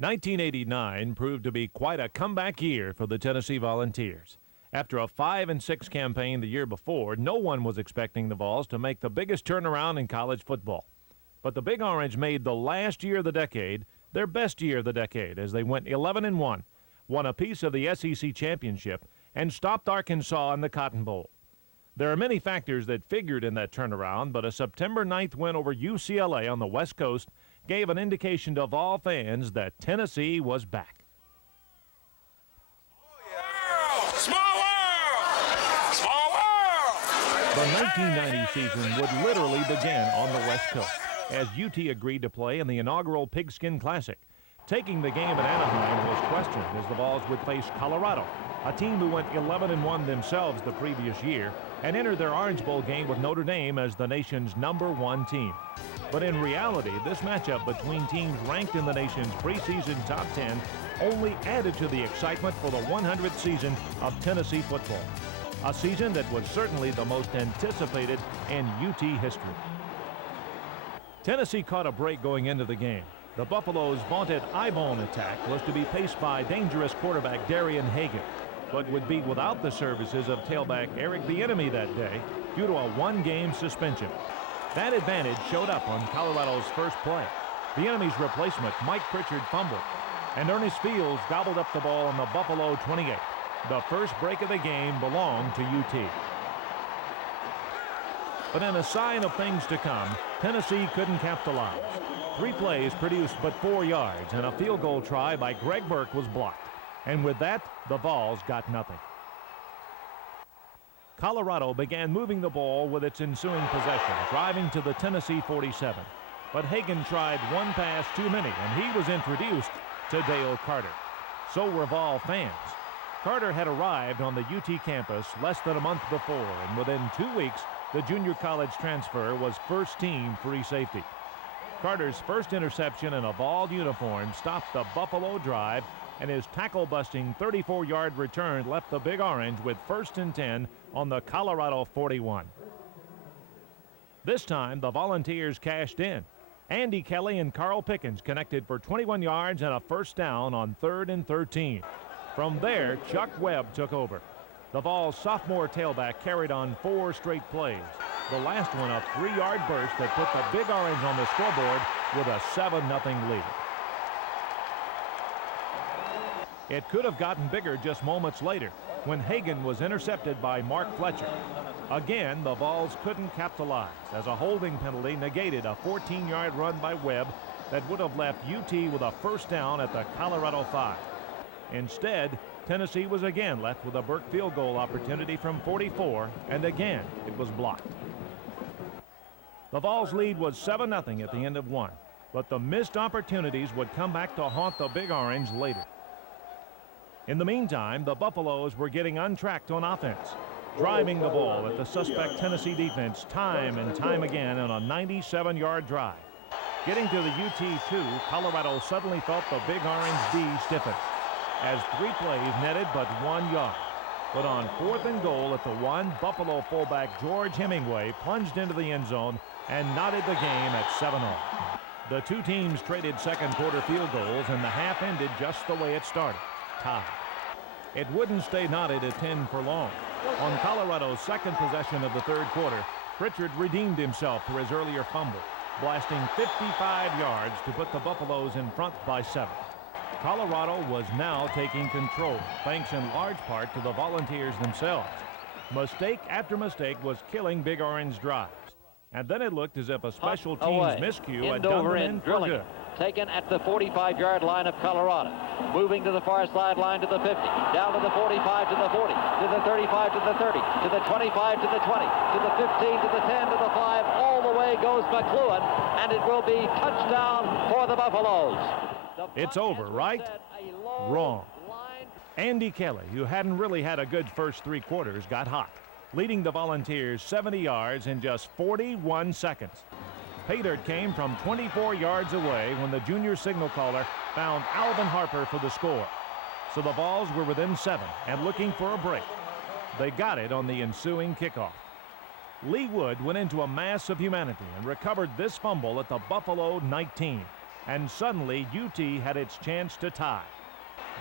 1989 proved to be quite a comeback year for the Tennessee Volunteers. After a 5-6 campaign the year before, no one was expecting the Vols to make the biggest turnaround in college football. But the Big Orange made the last year of the decade their best year of the decade as they went 11-1, won a piece of the SEC championship, and stopped Arkansas in the Cotton Bowl. There are many factors that figured in that turnaround, but a September 9th win over UCLA on the West Coast gave an indication to Vol fans that Tennessee was back. Small world! Small world! The 1990 season would literally begin on the West Coast as UT agreed to play in the inaugural Pigskin Classic. Taking the game at Anaheim was questioned as the Vols would face Colorado, a team who went 11-1 themselves the previous year and entered their Orange Bowl game with Notre Dame as the nation's #1 team. But in reality, this matchup between teams ranked in the nation's preseason top 10 only added to the excitement for the 100th season of Tennessee football, a season that was certainly the most anticipated in UT history. Tennessee caught a break going into the game. The Buffalo's vaunted eye-bone attack was to be paced by dangerous quarterback Darian Hagan, but would be without the services of tailback Eric Bieniemy that day due to a one-game suspension. That advantage showed up on Colorado's first play. Bieniemy's replacement, Mike Pritchard, fumbled, and Earnest Fields gobbled up the ball on the Buffalo 28. The first break of the game belonged to UT. But in a sign of things to come, Tennessee couldn't capitalize. 3 plays produced but 4 yards, and a field goal try by Greg Burke was blocked. And with that, the Vols got nothing. Colorado began moving the ball with its ensuing possession, driving to the Tennessee 47. But Hagan tried one pass too many, and he was introduced to Dale Carter. So were Vol fans. Carter had arrived on the UT campus less than a month before, and within 2 weeks, the junior college transfer was first-team free safety. Carter's first interception in a Vol uniform stopped the Buffalo drive, and his tackle-busting 34-yard return left the Big Orange with 1st and 10 on the Colorado 41. This time, the Volunteers cashed in. Andy Kelly and Carl Pickens connected for 21 yards and a first down on 3rd and 13. From there, Chuck Webb took over. The Vols' sophomore tailback carried on 4 straight plays. The last one a 3-yard burst that put the Big Orange on the scoreboard with a 7-0 lead. It could have gotten bigger just moments later when Hagan was intercepted by Mark Fletcher. Again, the Vols couldn't capitalize as a holding penalty negated a 14-yard run by Webb that would have left UT with a first down at the Colorado 5. Instead, Tennessee was again left with a Burke field goal opportunity from 44, and again it was blocked. The Vols' lead was 7-0 at the end of 1, but the missed opportunities would come back to haunt the Big Orange later. In the meantime, the Buffaloes were getting untracked on offense, driving the ball at the suspect Tennessee defense time and time again on a 97-yard drive. Getting to the UT2, Colorado suddenly felt the Big Orange D stiffen as 3 plays netted but 1 yard. But on 4th and goal at the 1, Buffalo fullback George Hemingway plunged into the end zone and knotted the game at 7-0. The 2 teams traded second-quarter field goals, and the half ended just the way it started, tied. It wouldn't stay knotted at 10 for long. On Colorado's second possession of the 3rd quarter, Pritchard redeemed himself for his earlier fumble, blasting 55 yards to put the Buffaloes in front by 7. Colorado was now taking control, thanks in large part to the Volunteers themselves. Mistake after mistake was killing Big Orange drives. And then it looked as if a special teams miscue had done them in for good. Taken at the 45-yard line of Colorado. Moving to the far sideline to the 50. Down to the 45 to the 40. To the 35 to the 30. To the 25 to the 20. To the 15 to the 10 to the 5. All the way goes McLuhan. And it will be touchdown for the Buffaloes. It's over, right? Wrong. Andy Kelly, who hadn't really had a good first 3 quarters, got hot, leading the Volunteers 70 yards in just 41 seconds. Pay dirt came from 24 yards away when the junior signal caller found Alvin Harper for the score. So the Vols were within 7 and looking for a break. They got it on the ensuing kickoff. Lee Wood went into a mass of humanity and recovered this fumble at the Buffalo 19. and suddenly UT had its chance to tie.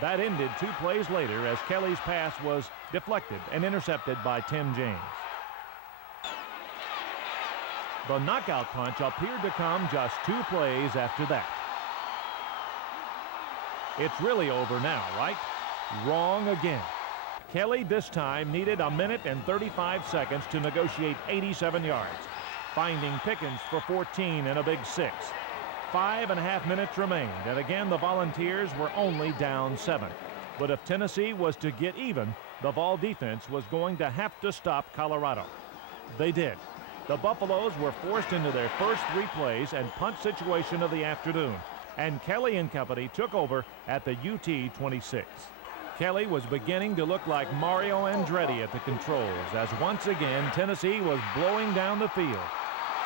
That ended 2 plays later as Kelly's pass was deflected and intercepted by Tim James. The knockout punch appeared to come just 2 plays after that. It's really over now, right? Wrong again. Kelly this time needed 1 minute and 35 seconds to negotiate 87 yards, finding Pickens for 14 and a big 6. 5.5 minutes remained, and again the Volunteers were only down 7. But if Tennessee was to get even, the Vol defense was going to have to stop Colorado. They did. The Buffaloes were forced into their first 3 plays and punt situation of the afternoon, and Kelly and company took over at the UT 26. Kelly was beginning to look like Mario Andretti at the controls as once again Tennessee was blowing down the field.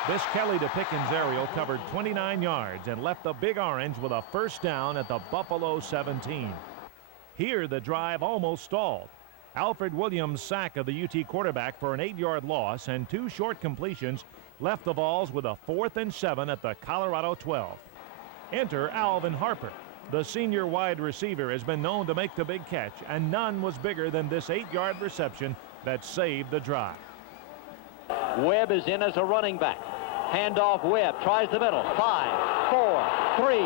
This Kelly to Pickens aerial covered 29 yards and left the Big Orange with a first down at the Buffalo 17. Here the drive almost stalled. Alfred Williams' sack of the UT quarterback for an 8-yard loss and 2 short completions left the Vols with a 4th and 7 at the Colorado 12. Enter Alvin Harper. The senior wide receiver has been known to make the big catch, and none was bigger than this 8-yard reception that saved the drive. Webb is in as a running back. Handoff Webb, tries the middle. 5, 4, 3, 2,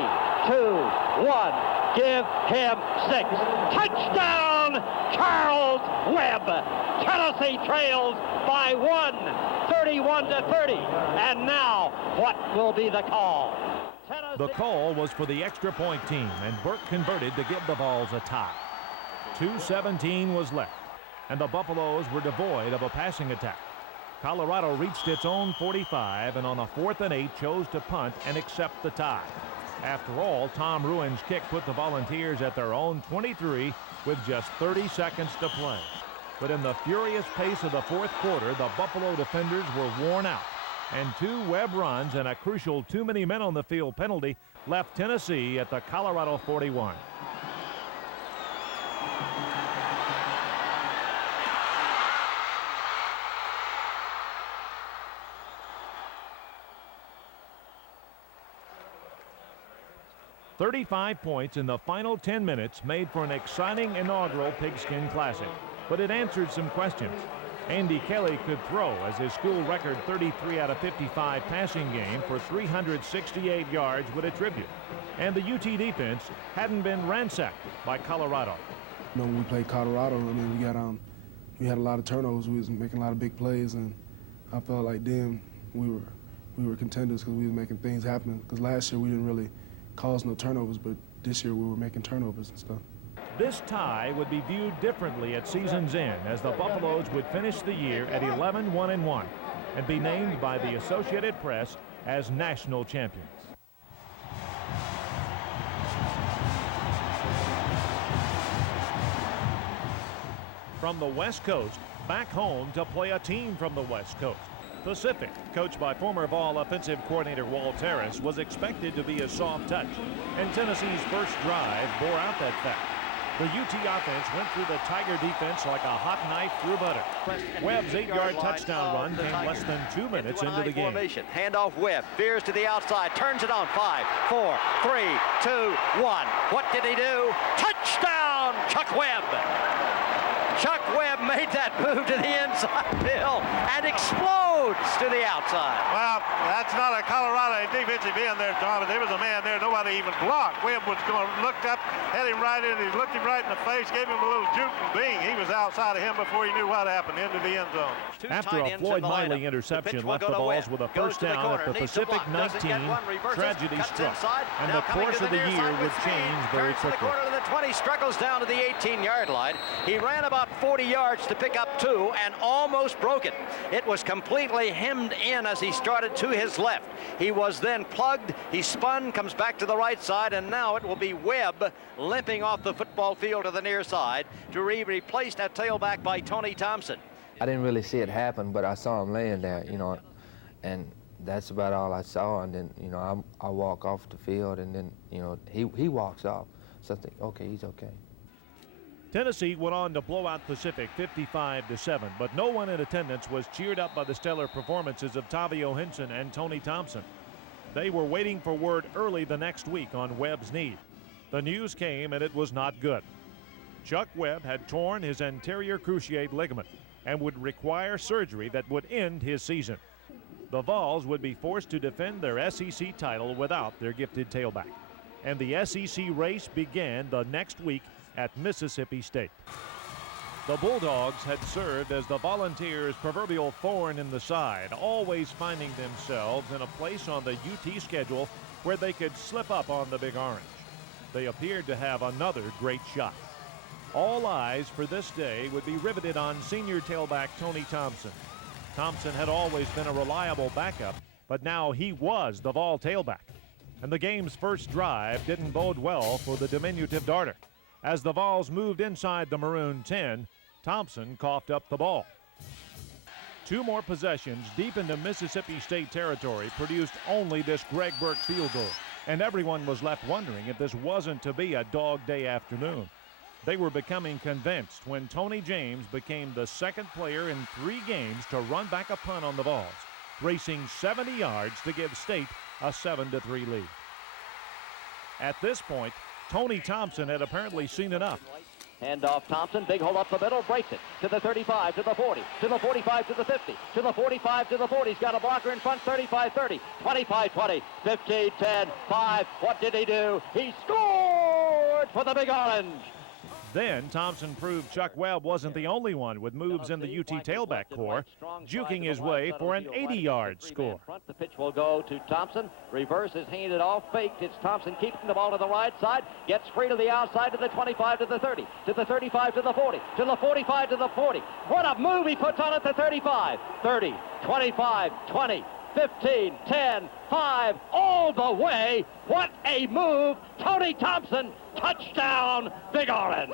1. Give him 6. Touchdown, Charles Webb. Tennessee trails by 1, 31-30. And now, what will be the call? The call was for the extra point team, and Burke converted to give the Vols a tie. 2:17 was left, and the Buffaloes were devoid of a passing attack. Colorado reached its own 45, and on a 4th and 8 chose to punt and accept the tie. After all, Tom Ruin's kick put the Volunteers at their own 23 with just 30 seconds to play. But in the furious pace of the 4th quarter, the Buffalo defenders were worn out, and 2 Webb runs and a crucial too many men on the field penalty left Tennessee at the Colorado 41. "35 points in the final 10 minutes made for an exciting inaugural Pigskin Classic, but it answered some questions. Andy Kelly could throw as his school record 33 out of 55 passing game for 368 yards would attribute. And the UT defense hadn't been ransacked by Colorado. You know, when we played Colorado, I mean, we had a lot of turnovers. We was making a lot of big plays, and I felt like then we were contenders because we were making things happen. Because last year we didn't really cause no turnovers, but this year we were making turnovers and stuff. This tie would be viewed differently at season's end as the Buffaloes would finish the year at 11-1-1 and be named by the Associated Press as national champions. From the West Coast, back home to play a team from the West Coast. Pacific, coached by former Vol offensive coordinator Walt Harris, was expected to be a soft touch, and Tennessee's first drive bore out that fact. The UT offense went through the Tiger defense like a hot knife through butter. Webb's 8-yard touchdown run came less than 2 minutes into the game. Handoff Webb, veers to the outside, turns it on. 5, 4, 3, 2, 1. What did he do? Touchdown, Chuck Webb. Chuck Webb made that move to the inside hill and explodes to the outside. Well, that's not a Colorado defensive end there, Tom, but there was a man there, nobody even blocked. Webb was going, looked up, had him right in, he looked him right in the face, gave him a little juke and bing. He was outside of him before he knew what happened, into the end zone. After a Floyd Miley interception left the Vols with a first down at the Pacific 19, tragedy struck, and the course of the year would change very quickly. The 20 struggles down to the 18-yard line. He ran about 40 yards to pick up 2 and almost broke it. It was completely hemmed in as he started to his left. He was then plugged, he spun, comes back to the right side, and now it will be Webb limping off the football field to the near side to be replaced at tailback by Tony Thompson. I didn't really see it happen, but I saw him laying there, you know, and that's about all I saw. And then, you know, I walk off the field, and then, you know, he walks off. So I think, okay, he's okay. Tennessee went on to blow out Pacific 55-7, but no one in attendance was cheered up by the stellar performances of Tavio Henson and Tony Thompson. They were waiting for word early the next week on Webb's knee. The news came and it was not good. Chuck Webb had torn his anterior cruciate ligament and would require surgery that would end his season. The Vols would be forced to defend their SEC title without their gifted tailback. And the SEC race began the next week at Mississippi State. The Bulldogs had served as the Volunteers' proverbial thorn in the side, always finding themselves in a place on the UT schedule where they could slip up on the Big Orange. They appeared to have another great shot. All eyes for this day would be riveted on senior tailback Tony Thompson. Thompson had always been a reliable backup, but now he was the Vol tailback. And the game's first drive didn't bode well for the diminutive darter. As the Vols moved inside the Maroon 10, Thompson coughed up the ball. Two more possessions deep into Mississippi State territory produced only this Greg Burke field goal, and everyone was left wondering if this wasn't to be a dog day afternoon. They were becoming convinced when Tony James became the second player in 3 games to run back a punt on the Vols, racing 70 yards to give State a 7-3 lead. At this point, Tony Thompson had apparently seen enough. Handoff Thompson, big hole up the middle, breaks it to the 35, to the 40, to the 45, to the 50, to the 45, to the 40. He's got a blocker in front, 35-30, 25-20, 15-10, 5. What did he do? He scored for the Big Orange. Then Thompson proved Chuck Webb wasn't the only one with moves in the UT tailback core, juking his way for an 80-yard score. The pitch will go to Thompson. Reverse is handed off, faked. It's Thompson keeping the ball to the right side. Gets free to the outside to the 25, to the 30, to the 35, to the 40, to the 45, to the 40. What a move he puts on at the 35. 30, 25, 20, 15, 10, 5, all the way. What a move. Tony Thompson, touchdown, Big Orange.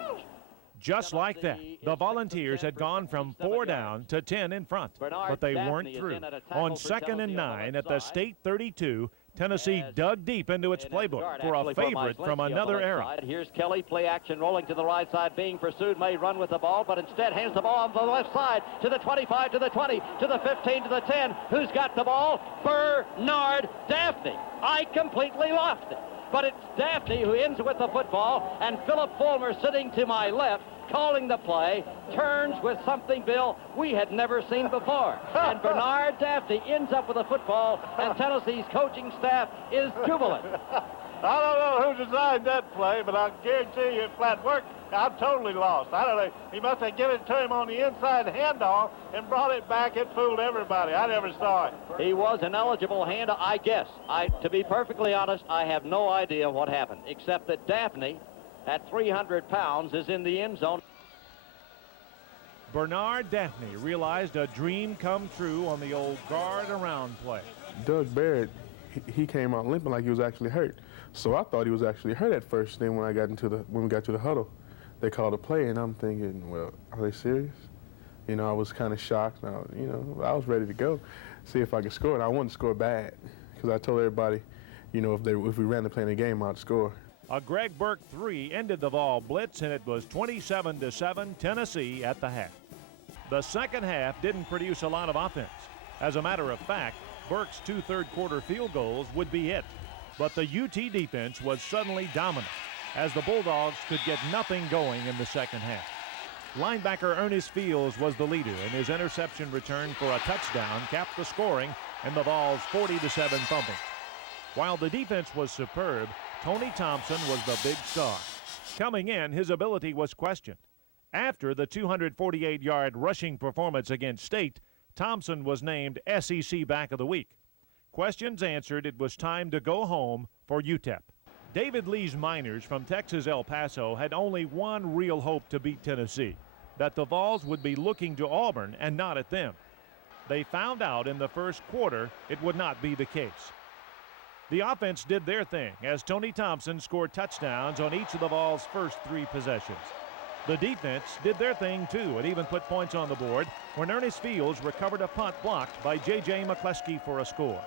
Just like that, the Volunteers had gone from 4 down to 10 in front, but they weren't through. On 2nd and 9 at the State 32, Tennessee dug deep into its playbook for a favorite from another era. Here's Kelly, play action, rolling to the right side, being pursued, may run with the ball, but instead hands the ball on the left side to the 25, to the 20, to the 15, to the 10. Who's got the ball? Bernard Daphne. I completely lost it. But it's Daphne who ends with the football, and Philip Fulmer sitting to my left, calling the play, turns with something, Bill, we had never seen before. And Bernard Daphne ends up with a football, and Tennessee's coaching staff is jubilant. I don't know who designed that play, but I guarantee you if that worked, I'm totally lost. I don't know. He must have given it to him on the inside handoff and brought it back. It fooled everybody. I never saw it. He was an eligible handoff, I guess. To be perfectly honest, I have no idea what happened, except that Daphne, at 300 pounds, is in the end zone. Bernard Daphne realized a dream come true on the old guard around play. Doug Barrett, he came out limping like he was actually hurt. So I thought he was actually hurt at first. Then when we got to the huddle, they called a play, and I'm thinking, well, are they serious? You know, I was kind of shocked. Now, you know, I was ready to go, see if I could score, and I wanted to score bad because I told everybody, you know, if we ran the play in the game, I'd score. A Greg Burke 3 ended the Vol blitz, and it was 27-7 Tennessee at the half. The second half didn't produce a lot of offense. As a matter of fact, Burke's 2 third-quarter field goals would be it. But the UT defense was suddenly dominant as the Bulldogs could get nothing going in the second half. Linebacker Earnest Fields was the leader, and his interception return for a touchdown capped the scoring and the Vols' 40-7 thumping. While the defense was superb, Tony Thompson was the big star. Coming in, his ability was questioned. After the 248-yard rushing performance against State, Thompson was named SEC Back of the Week. Questions answered, it was time to go home for UTEP. David Lee's Miners from Texas El Paso had only one real hope to beat Tennessee, that the Vols would be looking to Auburn and not at them. They found out in the first quarter it would not be the case. The offense did their thing as Tony Thompson scored touchdowns on each of the Vols' first 3 possessions. The defense did their thing too and even put points on the board when Earnest Fields recovered a punt blocked by J.J. McCleskey for a score.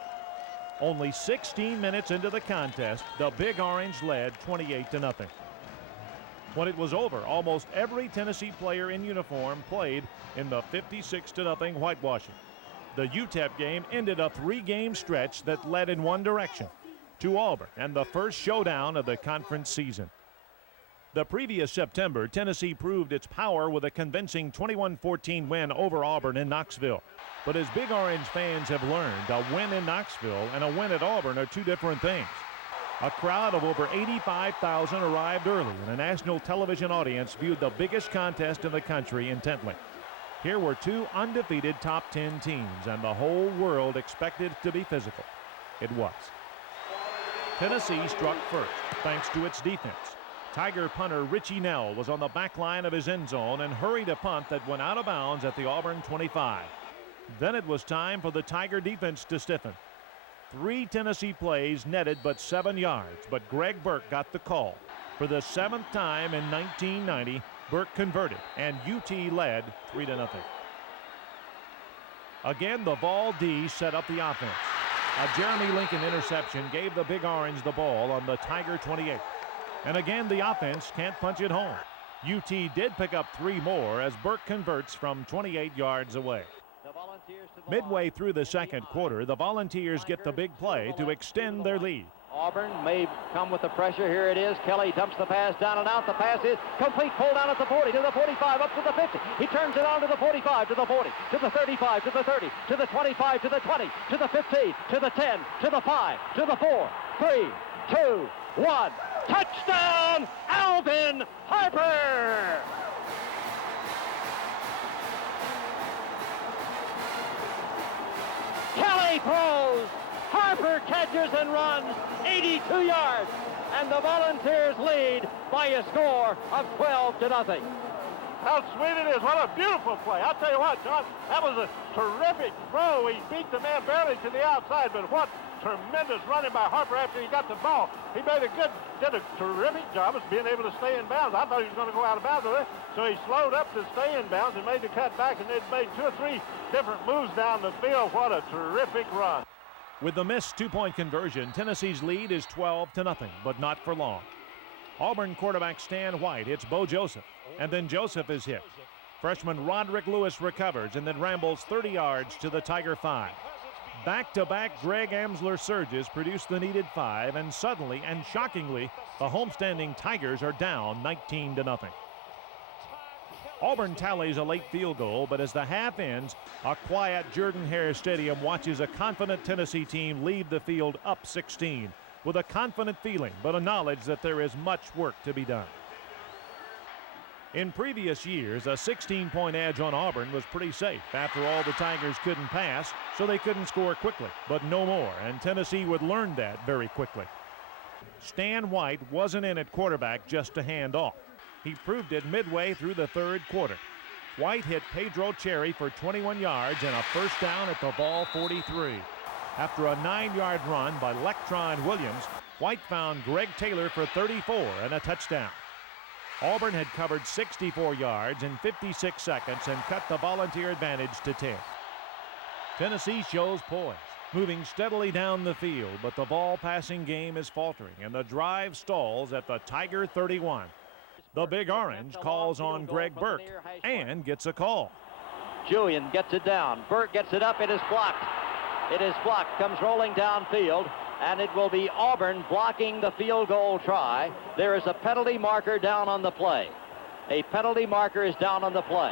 Only 16 minutes into the contest, the Big Orange led 28-0. When it was over, almost every Tennessee player in uniform played in the 56-0 whitewashing. The UTEP game ended a 3-game stretch that led in one direction, to Auburn, and the first showdown of the conference season. The previous September, Tennessee proved its power with a convincing 21-14 win over Auburn in Knoxville. But as Big Orange fans have learned, a win in Knoxville and a win at Auburn are two different things. A crowd of over 85,000 arrived early, and a national television audience viewed the biggest contest in the country intently. Here were two undefeated top 10 teams, and the whole world expected it to be physical. It was. Tennessee struck first, thanks to its defense. Tiger punter Richie Nell was on the back line of his end zone and hurried a punt that went out of bounds at the Auburn 25. Then it was time for the Tiger defense to stiffen. 3 Tennessee plays netted but 7 yards, but Greg Burke got the call. For the 7th time in 1990, Burke converted, and UT led 3-0. Again, the Vol D set up the offense. A Jeremy Lincoln interception gave the Big Orange the ball on the Tiger 28. And again, the offense can't punch it home. UT did pick up 3 more as Burke converts from 28 yards away. Midway through the second quarter, the Volunteers get the big play to extend their lead. Auburn may come with the pressure. Here it is. Kelly dumps the pass down and out. The pass is complete. Pull down at the 40, to the 45, up to the 50. He turns it on to the 45, to the 40, to the 35, to the 30, to the 25, to the 20, to the 15, to the 10, to the 5, to the 4, 3, 2, 1. Touchdown, Alvin Harper! Kelly throws. Harper catches and runs 82 yards, and the Volunteers lead by a score of 12-0. How sweet it is. What a beautiful play. I'll tell you what, John, that was a terrific throw. He beat the man barely to the outside, but what tremendous running by Harper after he got the ball. He did a terrific job of being able to stay in bounds. I thought he was going to go out of bounds with it, so he slowed up to stay in bounds and made the cut back, and they'd made 2 or 3 different moves down the field. What a terrific run. With the missed 2-point conversion, Tennessee's lead is 12-0, but not for long. Auburn quarterback Stan White hits Bo Joseph, and then Joseph is hit. Freshman Roderick Lewis recovers and then rambles 30 yards to the Tiger 5. Back-to-back Greg Amsler surges produce the needed 5, and suddenly and shockingly, the homestanding Tigers are down 19-0. Auburn tallies a late field goal, but as the half ends, a quiet Jordan-Hare Stadium watches a confident Tennessee team leave the field up 16 with a confident feeling, but a knowledge that there is much work to be done. In previous years, a 16-point edge on Auburn was pretty safe. After all, the Tigers couldn't pass, so they couldn't score quickly, but no more, and Tennessee would learn that very quickly. Stan White wasn't in at quarterback just to hand off. He proved it midway through the third quarter. White hit Pedro Cherry for 21 yards and a first down at the Vol 43. After a 9-yard run by Lectron Williams, White found Greg Taylor for 34 and a touchdown. Auburn had covered 64 yards in 56 seconds and cut the Volunteer advantage to 10. Tennessee shows poise, moving steadily down the field, but the Vol passing game is faltering and the drive stalls at the Tiger 31. The Big Orange calls on Greg Burke and gets a call. Julian gets it down. Burke gets it up. It is blocked. It is blocked. Comes rolling downfield, and it will be Auburn blocking the field goal try. There is a penalty marker down on the play. A penalty marker is down on the play.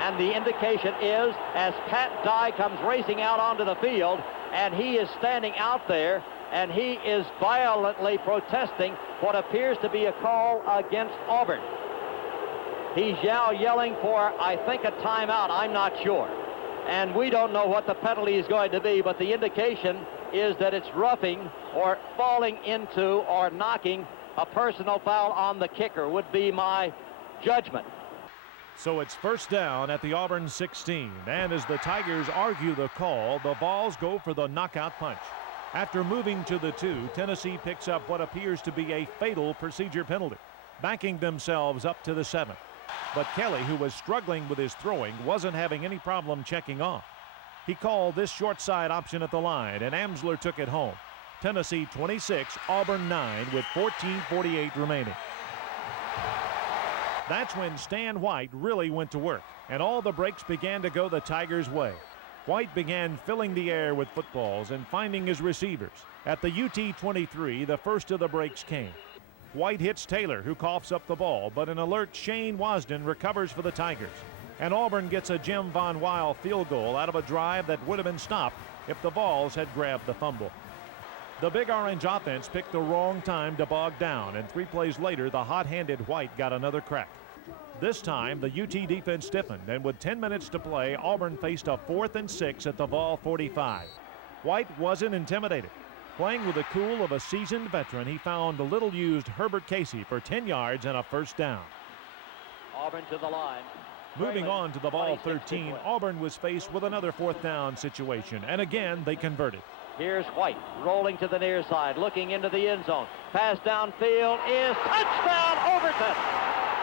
And the indication is as Pat Dye comes racing out onto the field, and he is standing out there, and he is violently protesting what appears to be a call against Auburn. He's now yelling for, I think, a timeout. I'm not sure. And we don't know what the penalty is going to be, but the indication is that it's roughing or falling into or knocking a personal foul on the kicker would be my judgment. So it's first down at the Auburn 16, and as the Tigers argue the call, the Vols go for the knockout punch. After moving to the 2, Tennessee picks up what appears to be a fatal procedure penalty, backing themselves up to the 7. But Kelly, who was struggling with his throwing, wasn't having any problem checking off. He called this short side option at the line, and Amsler took it home. Tennessee 26, Auburn 9 with 14:48 remaining. That's when Stan White really went to work, and all the breaks began to go the Tigers' way. White began filling the air with footballs and finding his receivers. At the UT 23, the first of the breaks came. White hits Taylor, who coughs up the ball, but an alert Shane Wasden recovers for the Tigers. And Auburn gets a Jim Von Weil field goal out of a drive that would have been stopped if the Vols had grabbed the fumble. The Big Orange offense picked the wrong time to bog down, and 3 plays later, the hot-handed White got another crack. This time, the UT defense stiffened, and with 10 minutes to play, Auburn faced a 4th and 6 at the Vol 45. White wasn't intimidated. Playing with the cool of a seasoned veteran, he found the little-used Herbert Casey for 10 yards and a first down. Auburn to the line. Moving on to the Vol 13, Auburn was faced with another 4th down situation, and again they converted. Here's White rolling to the near side, looking into the end zone. Pass downfield is touchdown Overton.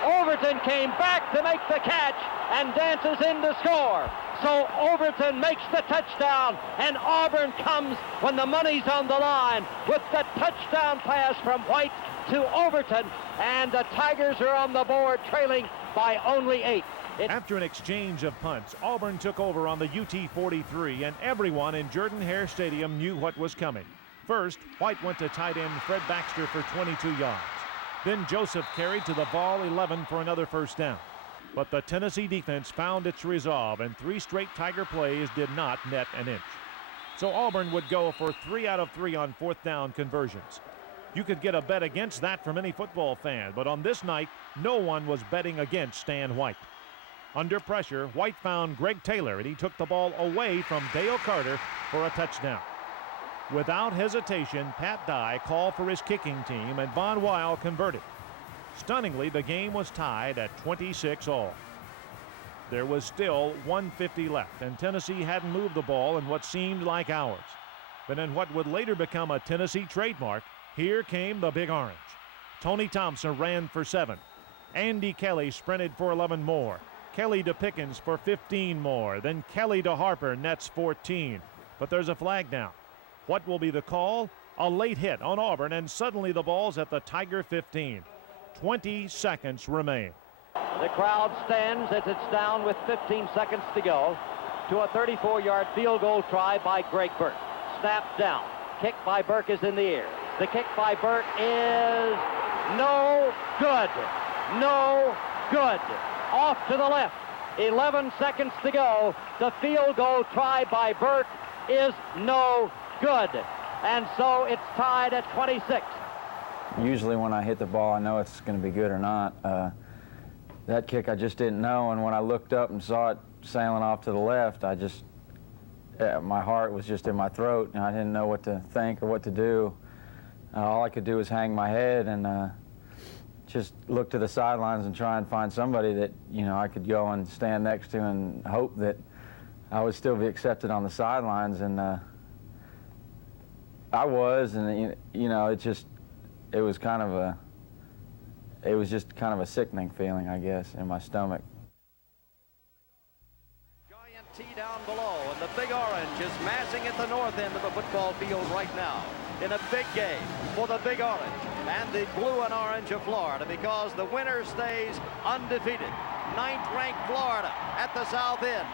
Overton came back to make the catch and dances in to score. So Overton makes the touchdown, and Auburn comes when the money's on the line with the touchdown pass from White to Overton, and the Tigers are on the board trailing by only 8. After an exchange of punts, Auburn took over on the UT 43, and everyone in Jordan-Hare Stadium knew what was coming. First, White went to tight end Fred Baxter for 22 yards. Then Joseph carried to the Vol 11 for another first down. But the Tennessee defense found its resolve, and 3 straight Tiger plays did not net an inch. So Auburn would go for 3 out of 3 on 4th down conversions. You could get a bet against that from any football fan, but on this night, no one was betting against Stan White. Under pressure, White found Greg Taylor, and he took the ball away from Dale Carter for a touchdown. Without hesitation, Pat Dye called for his kicking team, and Von Weil converted. Stunningly, the game was tied at 26-all. There was still 1:50 left, and Tennessee hadn't moved the ball in what seemed like hours. But in what would later become a Tennessee trademark, here came the Big Orange. Tony Thompson ran for 7. Andy Kelly sprinted for 11 more. Kelly to Pickens for 15 more. Then Kelly to Harper nets 14. But there's a flag down. What will be the call? A late hit on Auburn, and suddenly the ball's at the Tiger 15. 20 seconds remain. The crowd stands as it's down with 15 seconds to go to a 34-yard field goal try by Greg Burke. Snap down. Kick by Burke is in the air. The kick by Burke is no good. No good. Off to the left. 11 seconds to go. The field goal try by Burke is no good. And so it's tied at 26. Usually when I hit the ball, I know it's going to be good or not. That kick I just didn't know, and when I looked up and saw it sailing off to the left, my heart was just in my throat, and I didn't know what to think or what to do. All I could do was hang my head and just look to the sidelines and try and find somebody that, I could go and stand next to and hope that I would still be accepted on the sidelines. And I was, and it was just kind of a sickening feeling, I guess, in my stomach. Giant T down below, and the Big Orange is massing at the north end of the football field right now in a big game for the Big Orange and the blue and orange of Florida, because the winner stays undefeated. 9th-ranked Florida at the south end.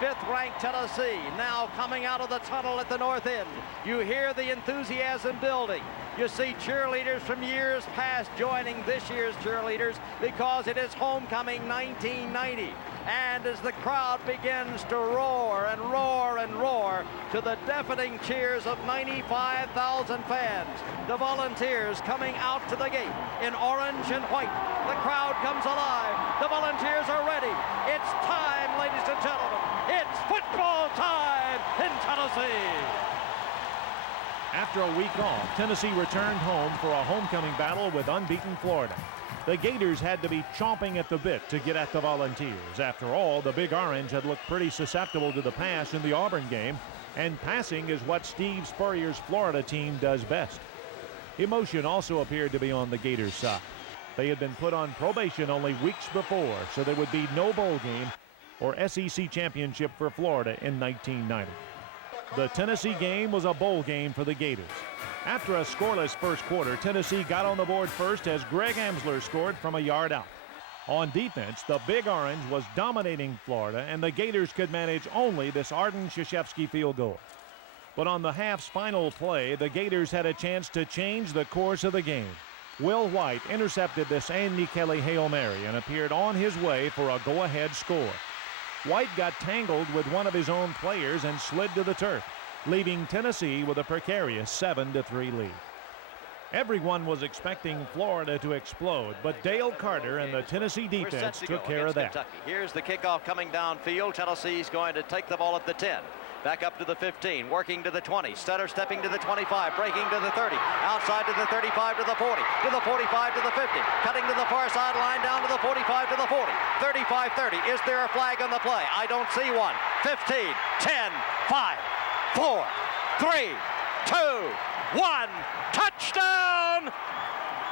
5th-ranked Tennessee now coming out of the tunnel at the north end. You hear the enthusiasm building. You see cheerleaders from years past joining this year's cheerleaders because it is homecoming 1990. And as the crowd begins to roar and roar and roar to the deafening cheers of 95,000 fans, the Volunteers coming out to the gate in orange and white. The crowd comes alive. The Volunteers are ready. It's time, ladies and gentlemen. It's football time in Tennessee. After a week off, Tennessee returned home for a homecoming battle with unbeaten Florida. The Gators had to be chomping at the bit to get at the Volunteers. After all, the Big Orange had looked pretty susceptible to the pass in the Auburn game, and passing is what Steve Spurrier's Florida team does best. Emotion also appeared to be on the Gators' side. They had been put on probation only weeks before, so there would be no bowl game or SEC championship for Florida in 1990. The Tennessee game was a bowl game for the Gators. After a scoreless first quarter, Tennessee got on the board first as Greg Amsler scored from a yard out. On defense, the Big Orange was dominating Florida, and the Gators could manage only this Arden Krzyzewski field goal. But on the half's final play, the Gators had a chance to change the course of the game. Will White intercepted this Andy Kelly Hail Mary and appeared on his way for a go-ahead score. White got tangled with one of his own players and slid to the turf, leaving Tennessee with a precarious 7-3 lead. Everyone was expecting Florida to explode, but Dale Carter and the Tennessee defense took care of that. Kentucky. Here's the kickoff coming downfield. Tennessee's going to take the ball at the 10. Back up to the 15, working to the 20, stutter stepping to the 25, breaking to the 30, outside to the 35 to the 40, to the 45 to the 50, cutting to the far sideline down to the 45 to the 40, 35-30. Is there a flag on the play? I don't see one. 15, 10, 5, 4, 3, 2, 1. Touchdown!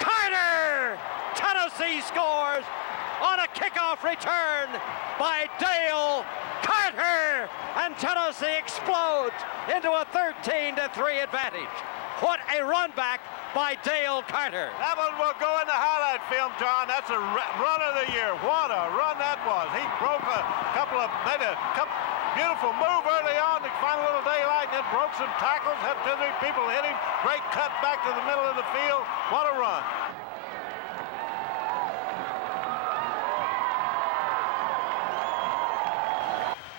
Carter! Tennessee scores on a kickoff return by Dale Carter, and Tennessee explodes into a 13-3 advantage. What a run back by Dale Carter. That one will go in the highlight film, John. That's a run of the year. What a run that was. He broke made a beautiful move early on to find a little daylight, and then broke some tackles, had 2 people hit him. Great cut back to the middle of the field. What a run.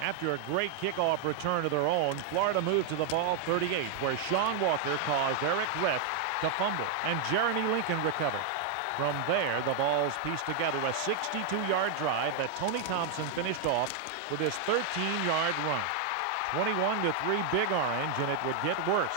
After a great kickoff return of their own, Florida moved to the ball 38, where Sean Walker caused Eric Riff to fumble, and Jeremy Lincoln recovered. From there, the Vols pieced together a 62-yard drive that Tony Thompson finished off with his 13-yard run. 21-3 Big Orange, and it would get worse.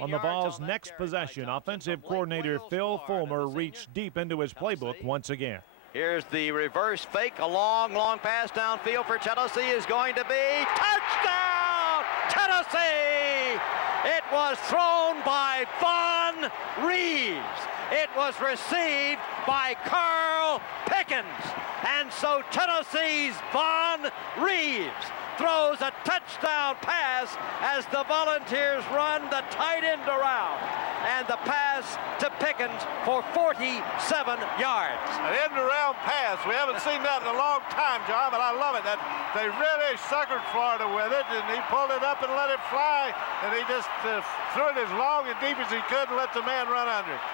On the Vols' next possession, offensive coordinator Phil Fulmer reached deep into his playbook once again. Here's the reverse fake. A long pass downfield for Tennessee is going to be touchdown, Tennessee! It was thrown by Von Reeves. It was received by Carl Pickens. And so Tennessee's Von Reeves throws a touchdown pass as the Volunteers run the tight end around. And the pass to Pickens for 47 yards. An end-around pass. We haven't seen that in a long time, John, but I love it. That they really suckered Florida with it, and he pulled it up and let it fly, and he just threw it as long and deep as he could and let the man run under it.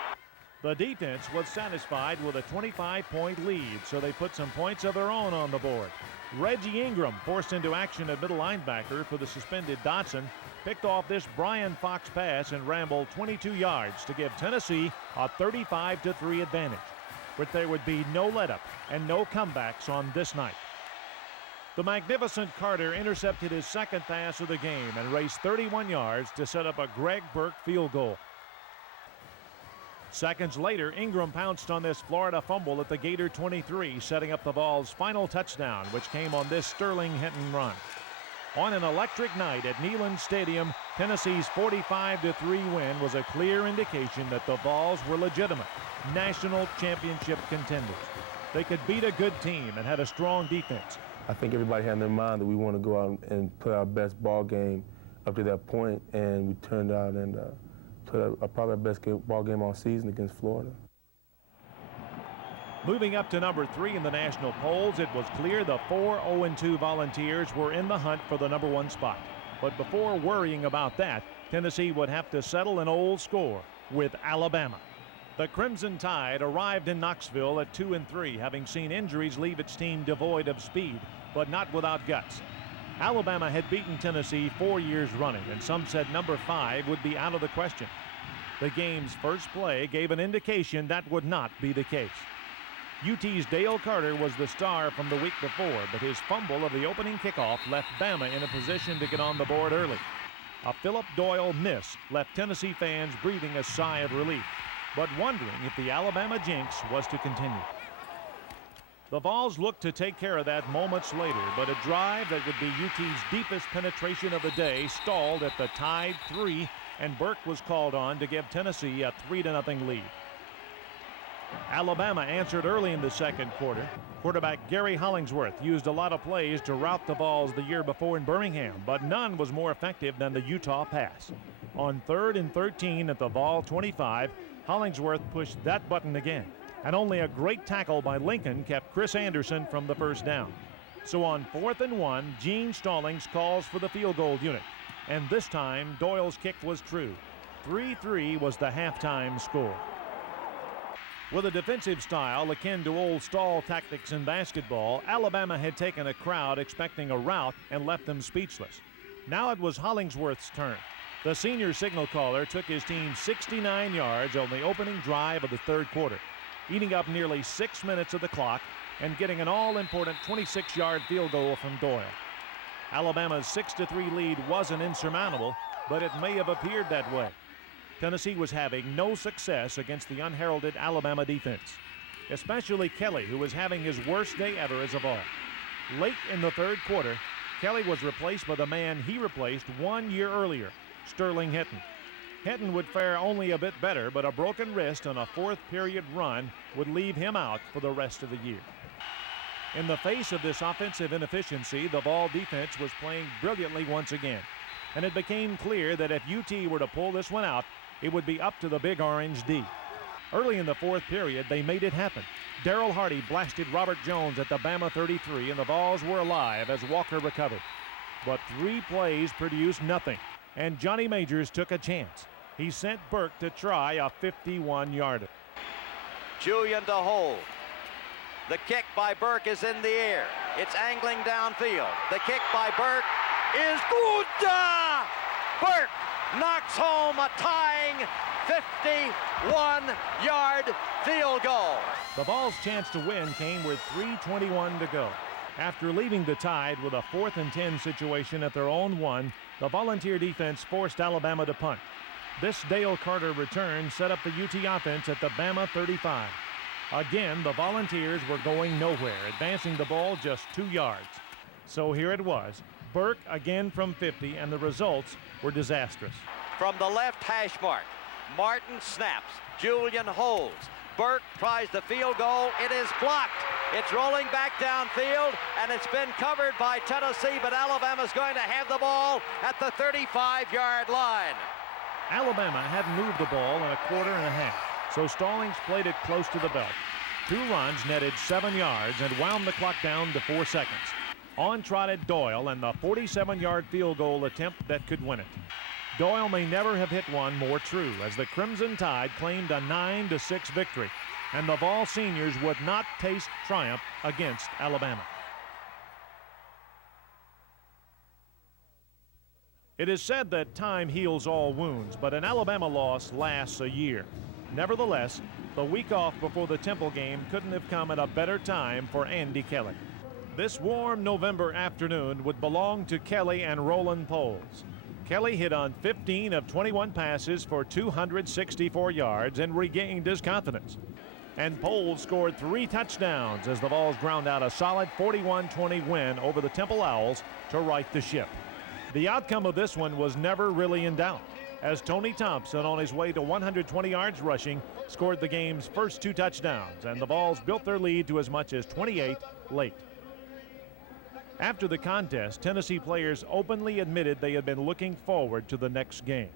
The defense was satisfied with a 25-point lead, so they put some points of their own on the board. Reggie Ingram, forced into action at middle linebacker for the suspended Dotson, picked off this Brian Fox pass and rambled 22 yards to give Tennessee a 35-3 advantage. But there would be no let-up and no comebacks on this night. The magnificent Carter intercepted his second pass of the game and raced 31 yards to set up a Greg Burke field goal. Seconds later, Ingram pounced on this Florida fumble at the Gator 23, setting up the Vols' final touchdown, which came on this Sterling Hinton run. On an electric night at Neyland Stadium, Tennessee's 45-3 win was a clear indication that the Vols were legitimate national championship contenders. They could beat a good team and had a strong defense. I think everybody had in their mind that we want to go out and play our best ball game up to that point, and we turned out and played probably our best ball game all season against Florida. Moving up to number 3 in the national polls, it was clear the 4-0-2 Volunteers were in the hunt for the number 1 spot. But before worrying about that, Tennessee would have to settle an old score with Alabama. The Crimson Tide arrived in Knoxville at 2-3, having seen injuries leave its team devoid of speed, but not without guts. Alabama had beaten Tennessee 4 years running, and some said number 5 would be out of the question. The game's first play gave an indication that would not be the case. UT's Dale Carter was the star from the week before, but his fumble of the opening kickoff left Bama in a position to get on the board early. A Philip Doyle miss left Tennessee fans breathing a sigh of relief, but wondering if the Alabama jinx was to continue. The Vols looked to take care of that moments later, but a drive that would be UT's deepest penetration of the day stalled at the Tide 3, and Burke was called on to give Tennessee a 3-0 lead. Alabama answered early in the second quarter. Quarterback Gary Hollingsworth used a lot of plays to rout the Vols the year before in Birmingham, but none was more effective than the Utah pass. On 3rd and 13 at the Vol 25, Hollingsworth pushed that button again. And only a great tackle by Lincoln kept Chris Anderson from the first down. So on 4th and 1, Gene Stallings calls for the field goal unit. And this time, Doyle's kick was true. 3-3 was the halftime score. With a defensive style akin to old stall tactics in basketball, Alabama had taken a crowd expecting a rout and left them speechless. Now it was Hollingsworth's turn. The senior signal caller took his team 69 yards on the opening drive of the third quarter, eating up nearly 6 minutes of the clock and getting an all-important 26-yard field goal from Doyle. Alabama's 6-3 lead wasn't insurmountable, but it may have appeared that way. Tennessee was having no success against the unheralded Alabama defense, especially Kelly, who was having his worst day ever as a Vol. Late in the third quarter, Kelly was replaced by the man he replaced 1 year earlier, Sterling Hinton. Hinton would fare only a bit better, but a broken wrist on a fourth period run would leave him out for the rest of the year. In the face of this offensive inefficiency, the Vol defense was playing brilliantly once again, and it became clear that if UT were to pull this one out, it would be up to the Big Orange D. Early in the fourth period, they made it happen. Darrell Hardy blasted Robert Jones at the Bama 33, and the Vols were alive as Walker recovered. But 3 plays produced nothing, and Johnny Majors took a chance. He sent Burke to try a 51-yarder. Julian to hold. The kick by Burke is in the air. It's angling downfield. The kick by Burke is good. Burke knocks home a tying 51-yard field goal. The Vols' chance to win came with 3:21 to go. After leaving the Tide with a 4th and 10 situation at their own 1, the Volunteer defense forced Alabama to punt. This Dale Carter return set up the UT offense at the Bama 35. Again, the Volunteers were going nowhere, advancing the ball just 2 yards. So here it was, Burke again from 50, and the results were disastrous. From the left hash mark, Martin snaps, Julian holds. Burke tries the field goal. It is blocked. It's rolling back downfield, and it's been covered by Tennessee, but Alabama's going to have the ball at the 35-yard line. Alabama hadn't moved the ball in a quarter and a half, so Stallings played it close to the belt. 2 runs netted 7 yards and wound the clock down to 4 seconds. On trotted Doyle and the 47-yard field goal attempt that could win it. Doyle may never have hit one more true, as the Crimson Tide claimed a 9-6 victory, and the Vol seniors would not taste triumph against Alabama. It is said that time heals all wounds, but an Alabama loss lasts a year. Nevertheless, the week off before the Temple game couldn't have come at a better time for Andy Kelly. This warm November afternoon would belong to Kelly and Roland Poles. Kelly hit on 15 of 21 passes for 264 yards and regained his confidence. And Poles scored 3 touchdowns as the Vols ground out a solid 41-20 win over the Temple Owls to right the ship. The outcome of this one was never really in doubt, as Tony Thompson, on his way to 120 yards rushing, scored the game's first 2 touchdowns, and the Vols built their lead to as much as 28 late. After the contest, Tennessee players openly admitted they had been looking forward to the next game.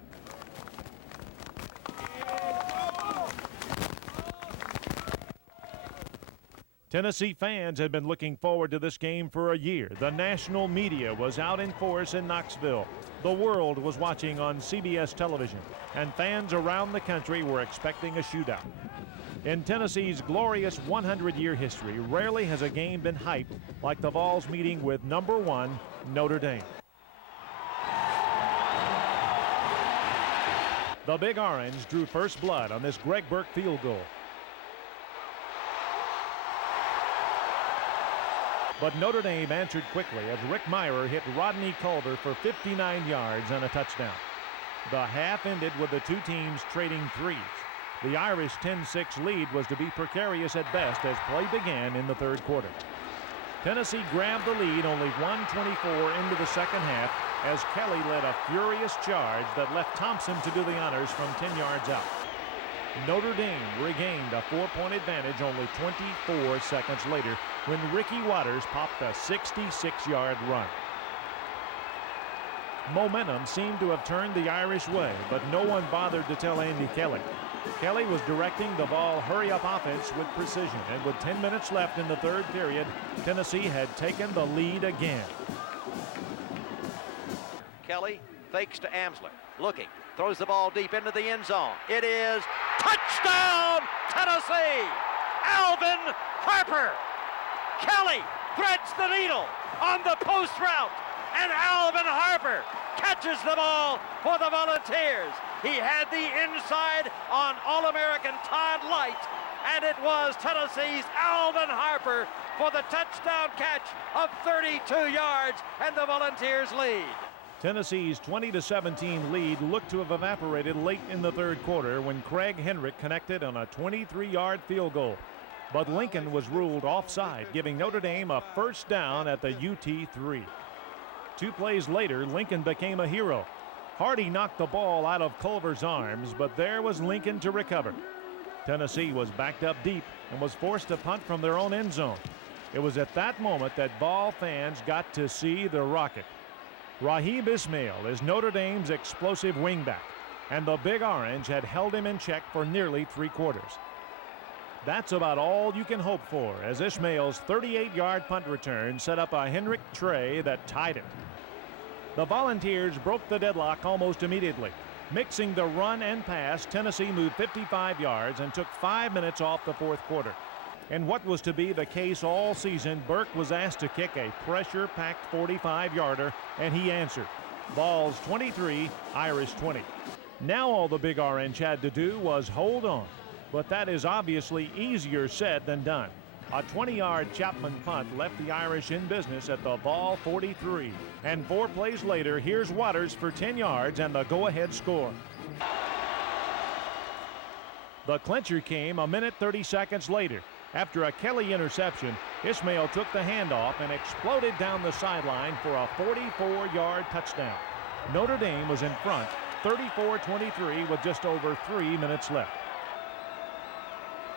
Tennessee fans had been looking forward to this game for a year. The national media was out in force in Knoxville. The world was watching on CBS television, and fans around the country were expecting a shootout. In Tennessee's glorious 100-year history, rarely has a game been hyped like the Vols meeting with number 1 Notre Dame. The Big Orange drew first blood on this Greg Burke field goal. But Notre Dame answered quickly as Rick Meyer hit Rodney Culver for 59 yards and a touchdown. The half ended with the 2 teams trading threes. The Irish 10-6 lead was to be precarious at best as play began in the third quarter. Tennessee grabbed the lead only 1:24 into the second half as Kelly led a furious charge that left Thompson to do the honors from 10 yards out. Notre Dame regained a 4-point advantage only 24 seconds later when Ricky Waters popped a 66-yard run. Momentum seemed to have turned the Irish way, but no one bothered to tell Andy Kelly. Kelly was directing the ball hurry-up offense with precision, and with 10 minutes left in the third period, Tennessee had taken the lead again. Kelly fakes to Amsler, looking, throws the ball deep into the end zone. It is touchdown, Tennessee! Alvin Harper! Kelly threads the needle on the post route, and Alvin Harper catches the ball for the Volunteers. He had the inside on All-American Todd Light, and it was Tennessee's Alvin Harper for the touchdown catch of 32 yards, and the Volunteers lead. Tennessee's 20-17 lead looked to have evaporated late in the third quarter when Craig Henrick connected on a 23-yard field goal. But Lincoln was ruled offside, giving Notre Dame a first down at the UT3. 2 plays later, Lincoln became a hero. Hardy knocked the ball out of Culver's arms, but there was Lincoln to recover. Tennessee was backed up deep and was forced to punt from their own end zone. It was at that moment that Vol fans got to see the rocket. Raheem Ismail is Notre Dame's explosive wingback, and the Big Orange had held him in check for nearly 3 quarters. That's about all you can hope for, as Ismail's 38-yard punt return set up a Henrick tray that tied it. The Volunteers broke the deadlock almost immediately. Mixing the run and pass, Tennessee moved 55 yards and took 5 minutes off the fourth quarter. In what was to be the case all season, Burke was asked to kick a pressure-packed 45-yarder, and he answered. Vols 23, Irish 20. Now all the Big Orange had to do was hold on. But that is obviously easier said than done. A 20-yard Chapman punt left the Irish in business at the Vol 43. And 4 plays later, here's Waters for 10 yards and the go-ahead score. The clincher came a minute 30 seconds later. After a Kelly interception, Ismail took the handoff and exploded down the sideline for a 44-yard touchdown. Notre Dame was in front, 34-23, with just over 3 minutes left.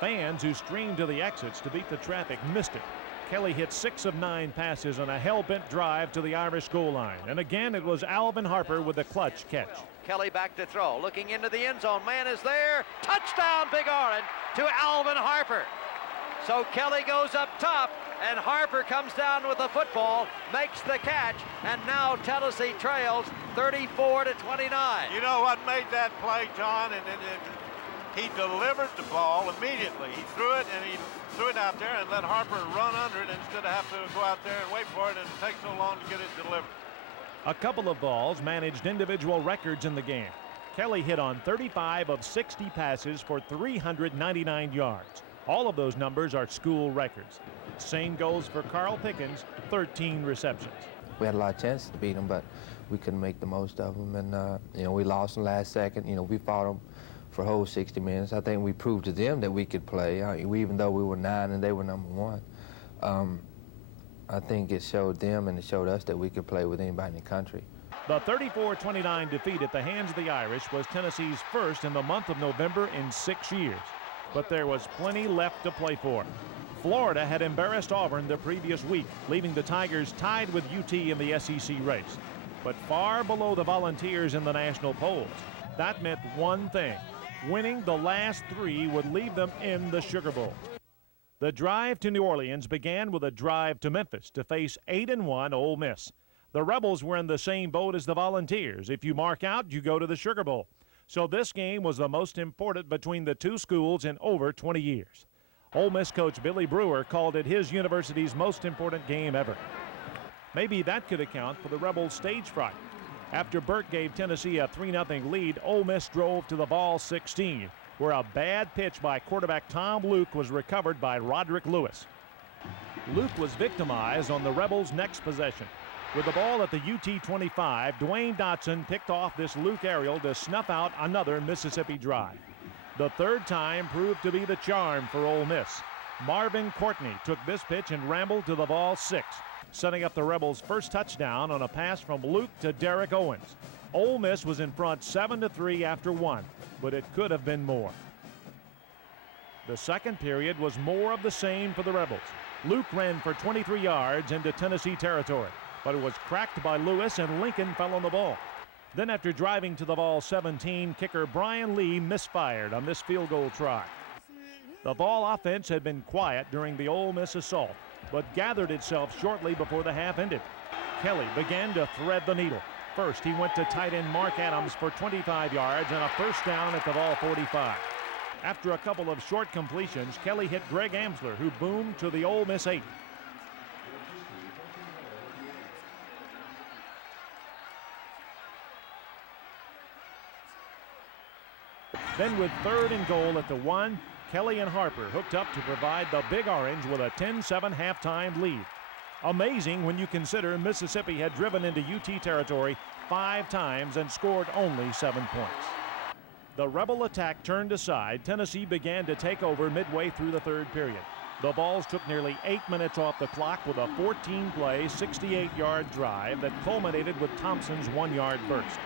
Fans who streamed to the exits to beat the traffic missed it. Kelly hit 6 of 9 passes on a hell-bent drive to the Irish goal line. And again, it was Alvin Harper with the clutch catch. Kelly back to throw, looking into the end zone. Man is there. Touchdown, Big Orange, to Alvin Harper. So Kelly goes up top, and Harper comes down with the football, makes the catch, and now Tennessee trails 34-29. You know what made that play, John? And he delivered the ball immediately. He threw it, and he threw it out there and let Harper run under it instead of have to go out there and wait for it, and it takes so long to get it delivered. A couple of Vols managed individual records in the game. Kelly hit on 35 of 60 passes for 399 yards. All of those numbers are school records. Same goes for Carl Pickens, 13 receptions. We had a lot of chances to beat them, but we couldn't make the most of them. And, we lost in the last second. We fought them for a whole 60 minutes. I think we proved to them that we could play, even though we were 9 and they were number 1. I think it showed them and it showed us that we could play with anybody in the country. The 34-29 defeat at the hands of the Irish was Tennessee's first in the month of November in 6 years. But there was plenty left to play for. Florida had embarrassed Auburn the previous week, leaving the Tigers tied with UT in the SEC race. But far below the Volunteers in the national polls. That meant one thing. Winning the last 3 would leave them in the Sugar Bowl. The drive to New Orleans began with a drive to Memphis to face 8-1 Ole Miss. The Rebels were in the same boat as the Volunteers. If you mark out, you go to the Sugar Bowl. So this game was the most important between the two schools in over 20 years. Ole Miss coach Billy Brewer called it his university's most important game ever. Maybe that could account for the Rebels' stage fright. After Burke gave Tennessee a 3-0 lead, Ole Miss drove to the Vol 16, where a bad pitch by quarterback Tom Luke was recovered by Roderick Lewis. Luke was victimized on the Rebels' next possession. With the ball at the UT 25, Dwayne Dotson picked off this Luke aerial to snuff out another Mississippi drive. The third time proved to be the charm for Ole Miss. Marvin Courtney took this pitch and rambled to the Vol 6, setting up the Rebels' first touchdown on a pass from Luke to Derek Owens. Ole Miss was in front 7-3 after 1, but it could have been more. The second period was more of the same for the Rebels. Luke ran for 23 yards into Tennessee territory, but it was cracked by Lewis and Lincoln fell on the ball. Then after driving to the ball 17, kicker Brian Lee misfired on this field goal try. The Vol offense had been quiet during the Ole Miss assault, but gathered itself shortly before the half ended. Kelly began to thread the needle. First, he went to tight end Mark Adams for 25 yards and a first down at the Vol 45. After a couple of short completions, Kelly hit Greg Amsler, who boomed to the Ole Miss 8. Then with 3rd and goal at the 1, Kelly and Harper hooked up to provide the Big Orange with a 10-7 halftime lead. Amazing when you consider Mississippi had driven into UT territory 5 times and scored only 7 points. The Rebel attack turned aside. Tennessee began to take over midway through the 3rd period. The Vols took nearly 8 minutes off the clock with a 14-play, 68-yard drive that culminated with Thompson's 1-yard burst.